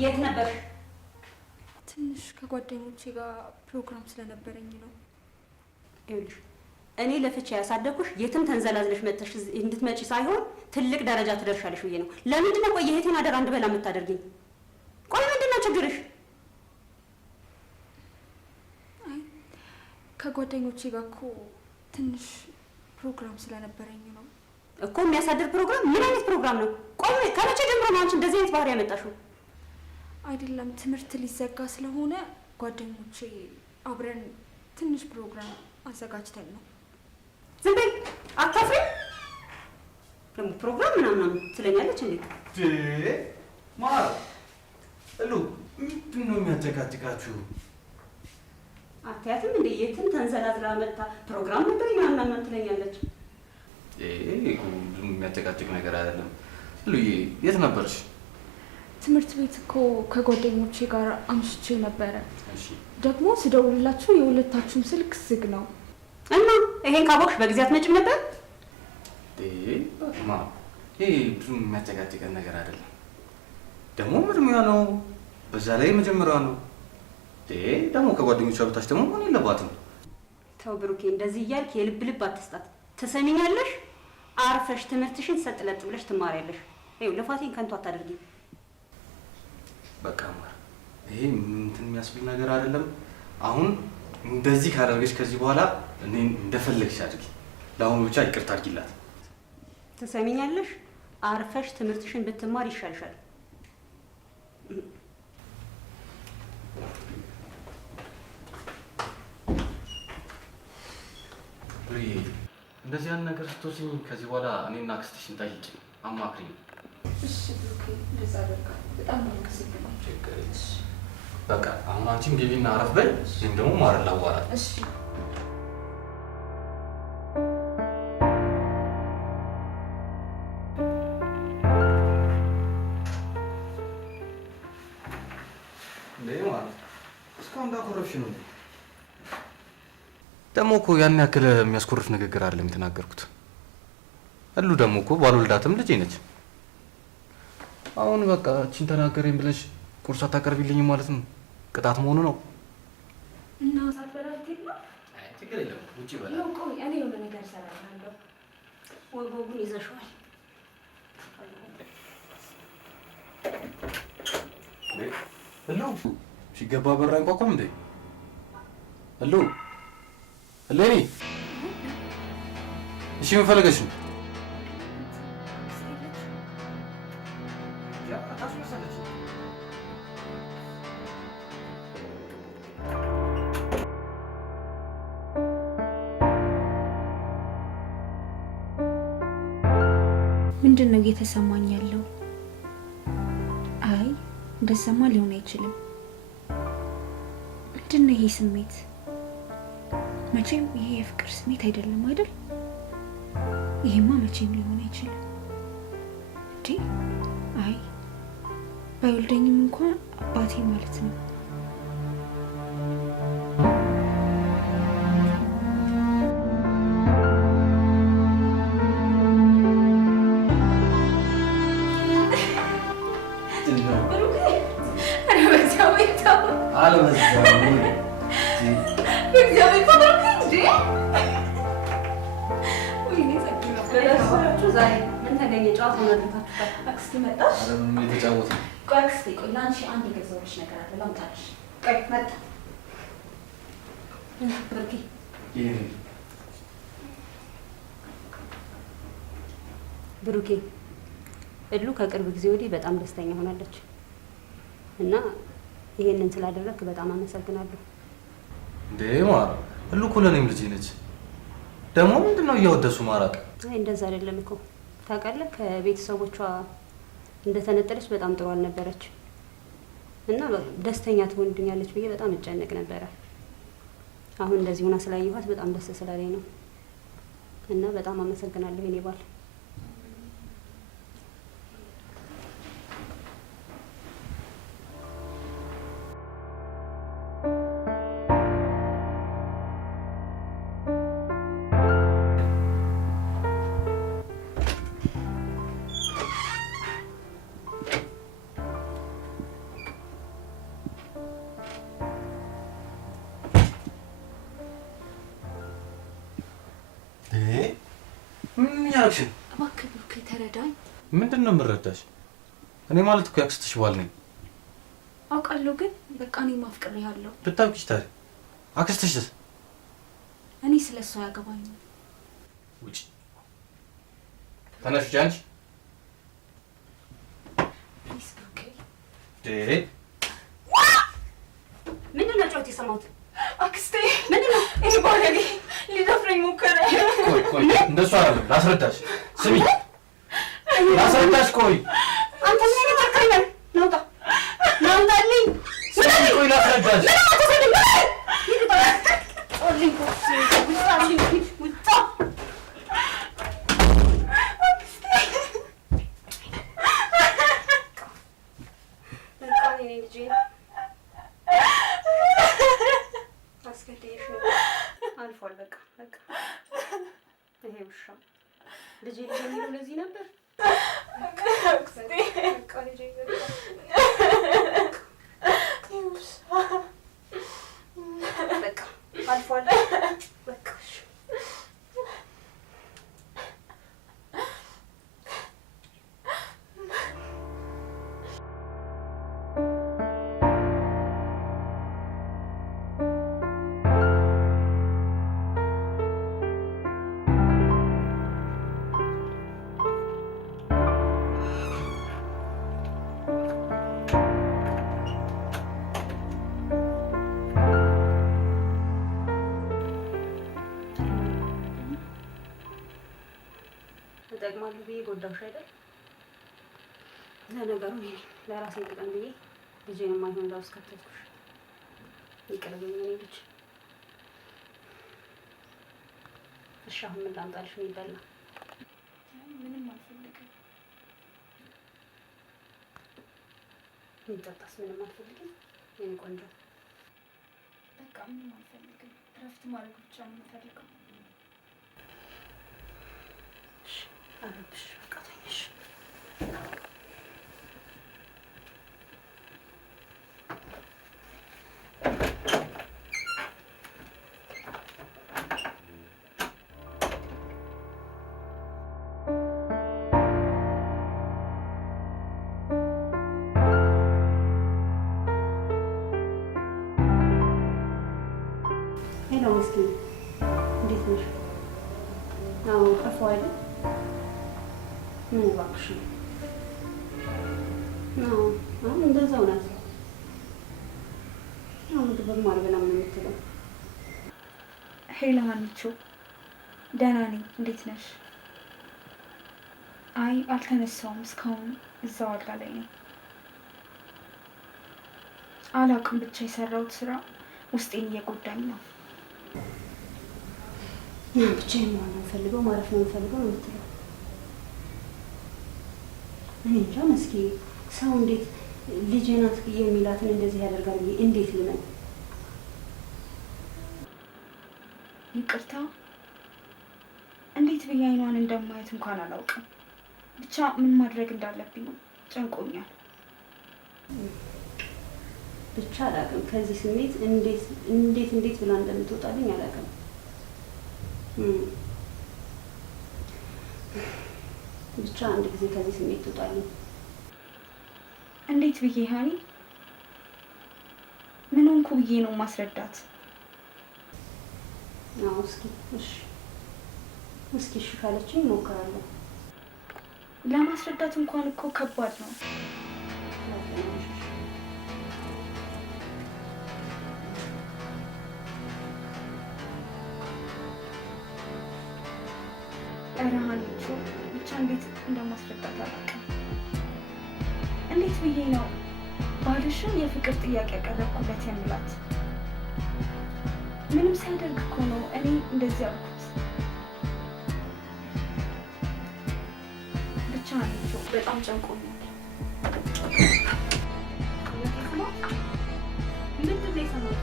የት ነበር? ትንሽ ከጓደኞቼ ጋር ፕሮግራም ስለነበረኝ ነው። ይኸውልሽ እኔ ለፍቻ ያሳደኩሽ የትም ተንዘላዝለሽ መጥተሽ እንድትመጪ ሳይሆን ትልቅ ደረጃ ትደርሻለሽ ብዬ ነው። ለምንድን ነው ቆይ የእህቴን አደራ እንድበላ የምታደርጊኝ? ቆይ ምንድን ነው ችግርሽ? አይ ከጓደኞቼ ጋር እኮ ትንሽ ፕሮግራም ስለነበረኝ ነው። እኮ የሚያሳድር ፕሮግራም? ምን አይነት ፕሮግራም ነው? ቆይ ከመቼ ጀምሮ ነው አንቺ እንደዚህ አይነት ባህሪ ያመጣሽው? አይደለም ትምህርት ሊዘጋ ስለሆነ ጓደኞቼ አብረን ትንሽ ፕሮግራም አዘጋጅተን ነው። ዝም በይ አታፍሪም? ደግሞ ፕሮግራም ምናምን ትለኛለች እንዴ? ማር እሉ ምንድን ነው የሚያጨቃጭቃችሁ? አታያትም እንዴ? የትም ተንዘላዝላ መጣ ፕሮግራም ነበር ምናምን ትለኛለች። ብዙም የሚያጨቃጭቅ ነገር አይደለም። እሉዬ የት ነበርሽ? ትምህርት ቤት እኮ ከጓደኞቼ ጋር አምሽቼ ነበረ። እሺ ደግሞ ስደውልላችሁ የሁለታችሁም ስልክ ዝግ ነው እና ይሄን ካቦክሽ በጊዜ አትመጭም ነበር? ማ ይሄ ብዙም የሚያጨቃጭቀን ነገር አይደለም። ደግሞ እድሜዋ ነው፣ በዛ ላይ መጀመሪያዋ ነው። ደግሞ ከጓደኞቿ በታች ደግሞ መሆን የለባትም። ተው ብሩኬ፣ እንደዚህ እያልክ የልብ ልብ አትስጣት። ትሰሚኛለሽ? አርፈሽ ትምህርትሽን ሰጥለጥ ብለሽ ትማሪያለሽ። ይኸው ልፋቴን ከንቱ አታደርጊ። በቃ ማር፣ ይሄ እንትን የሚያስብል ነገር አይደለም። አሁን እንደዚህ ካደረገች ከዚህ በኋላ እኔ እንደፈለግሽ አድርጊ። ለአሁኑ ብቻ ይቅርታ አድርጊላት። ትሰሚኛለሽ? አርፈሽ ትምህርትሽን ብትማር ይሻልሻል። እንደዚህ ያን ነገር ስትወስኝ ከዚህ በኋላ እኔና አክስትሽን ጠይቂ፣ አማክሪኝ። እሺ ብሩኬ፣ እንደዛ አደርጋለሁ። በጣም ነው የማመሰግነው። ችግር የለም። በቃ አሁን አንቺም ግቢና አረፍ በይ፣ እኔም ደግሞ ማረን ላዋራት። እሺ እስካሁን እንዳኮረፍሽ ነው። ደግሞ እኮ ያን ያክል የሚያስኮርፍ ንግግር አይደለም የተናገርኩት። እሉ ደግሞ እኮ ባልወልዳትም ልጄ ነች። አሁን በቃ እቺን ተናገረኝ ብለሽ ቁርስ አታቀርቢልኝም ማለት ነው? ቅጣት መሆኑ ነው። እና ሳትበላት ነው? አይ ችግር የለም፣ ውጪ በላ። ነው ቆይ እኔ የሆነ ነገር እሰራለሁ። ወጉን ይዘሽዋል። እሉ ሲገባ በር አይንኳኳም እንዴ? እሉ እሌኒ፣ እሺ ምን ፈልገሽ ነው? ምንድን ነው እየተሰማኝ ያለው? አይ እንደሰማ ሊሆን አይችልም። ምንድን ነው ይሄ ስሜት? መቼም ይሄ የፍቅር ስሜት አይደለም አይደል? ይሄማ መቼም ሊሆን አይችልም። እንዴ አይ ባይወልደኝም እንኳን አባቴ ማለት ነው። ብሩኬ እሉ ከቅርብ ጊዜ ወዲህ በጣም ደስተኛ ሆናለች እና ይሄንን ስላደረክ በጣም አመሰግናለሁ። እንዴ ማር፣ እሉ እኮ ለኔም ልጄ ነች። ደግሞ ምንድነው እያወደሱ ማራቅ? አይ እንደዛ አይደለም እኮ ታውቃለህ፣ ከቤተሰቦቿ እንደተነጠለች በጣም ጥሩ አልነበረች እና ደስተኛ ትሆንልኛለች ብዬ በጣም እጨነቅ ነበረ። አሁን እንደዚህ ሆና ስላየኋት በጣም ደስ ስላለኝ ነው እና በጣም አመሰግናለሁ የኔ ባል። ያረግሽ? እባክህ ብሩኬ ተረዳኝ። ምንድን ነው የምረዳሽ? እኔ ማለት እኮ ያክስትሽ ባል ነኝ። አውቃለሁ ግን በቃ እኔ ማፍቅሬሃለሁ። ብታውቂሽ ታዲያ አክስትሽስ? እኔ ስለሷ አያገባኝም። ውጪ ተነሽ አንቺ። ፕሊዝ ብሩኬ። ምንድን ነው ጮት የሰማሁት? አክስቴ ምንድን ነው? ይሄ ባለጌ ሊደፍረኝ ሞከረ። ቆይ እንደሱ አይደለም። ላስረዳሽ። ስሚ ላስረዳሽ። ቆይ አንተ ምን አይነት ጨካኝ ነህ? ናውጣ ናውጣልኝ። ቆይ ላስረዳሽ። አልፏል። በቃ ይሄ ውሻ ልጄ የሚለው ለዚህ ነበር። በቃ አልፏል። በቃ እጠቅማለሁ ብዬ ጎዳሁሽ አይደል? ለነገሩ እኔ ለራሴ ጥቅም ብዬ ልጄን የማይሆን እዛ ውስጥ ከተትኩሽ። ይቅር በይኝ የእኔ ልጅ። እሺ አሁን ምን ላምጣልሽ? የሚበላ ምንም አልፈልግም። የሚጠጣስ ምንም አልፈልግም? የእኔ ቆንጆ በቃ ምንም አልፈልግም። እረፍት ማድረግ ብቻ ነው የምፈልገው። አረብሽ በቃ ተኝሽ። ሄሎ ምስኪን፣ እንዴት ነሽ? አዎ ጠፋሁ አይደል? ምን እባክሽ ነው? አሁን እንደዛው ናት። አሁን ምግብም አልበላም ነው የምትለው። ሄሎ ሀኒቾ፣ ደህና ነኝ። እንዴት ነሽ? አይ አልተነሳውም። እስካሁን እዛው አልጋ ላይ ነኝ። አላውቅም፣ ብቻ የሰራሁት ስራ ውስጤን እየጎዳኝ ነው። ብቻዬን መሆን ነው የምፈልገው፣ ማረፍ ነው የምፈልገው ነው የምትለው። እኔ እንጃ መስኪ፣ ሰው እንዴት ልጄ ናት የሚላትን እንደዚህ ያደርጋል ብዬ እንዴት ልመን? ይቅርታ፣ እንዴት ብዬ አይኗን እንደማየት እንኳን አላውቅም። ብቻ ምን ማድረግ እንዳለብኝ ጨንቆኛል። ብቻ አላውቅም ከዚህ ስሜት እንዴት ብላ እንደምትወጣልኝ አላውቅም። ብቻ አንድ ጊዜ ከዚህ ስሜት ትወጣልኝ። እንዴት ብዬ ሀኒ? ምን ሆንኩ ብዬ ነው ማስረዳት? አዎ እስኪ እሺ ካለችኝ እሞክራለሁ። ለማስረዳት እንኳን እኮ ከባድ ነው። ኧረ ሀኒቾ፣ ብቻ እንዴት እንደማስረዳት አላውቅም። እንዴት ብዬ ነው ባልሽን የፍቅር ጥያቄ ያቀረብኩለት የምላት? ምንም ሳያደርግ እኮ ነው እኔ እንደዚህ አልኩት። ብቻ ሀኒቾ በጣም ጨንቆኛል። ምንድን ነው የሰማሁት?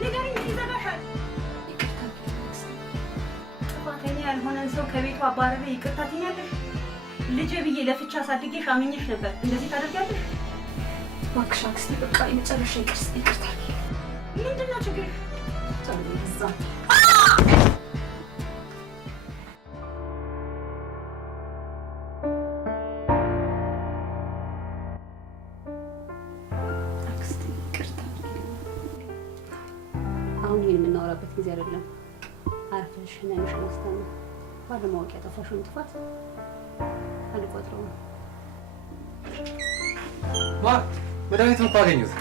ንገሪኝ፣ ይዘጋሻል። ጥፋተኛ ያልሆነን ሰው ከቤቱ አባረረ ይቅርታ ትይኛለሽ? ልጄ ብዬ ለፍቻ አሳድጌሽ አምኜሽ ነበር። እንደዚህ ታደርጊያለሽ? እባክሽ አክስቴ፣ በቃ የመጨረሻ ይቅርታ። ምንድን ነው ችግርሽ? የምናወራበት ጊዜ አይደለም። አርፈሽ ህመምሽን አስታሚ። ባለማወቅ ያጠፋሽውን ጥፋት አልቆጥረውም። መድኃኒቱን እኮ አገኘሁት።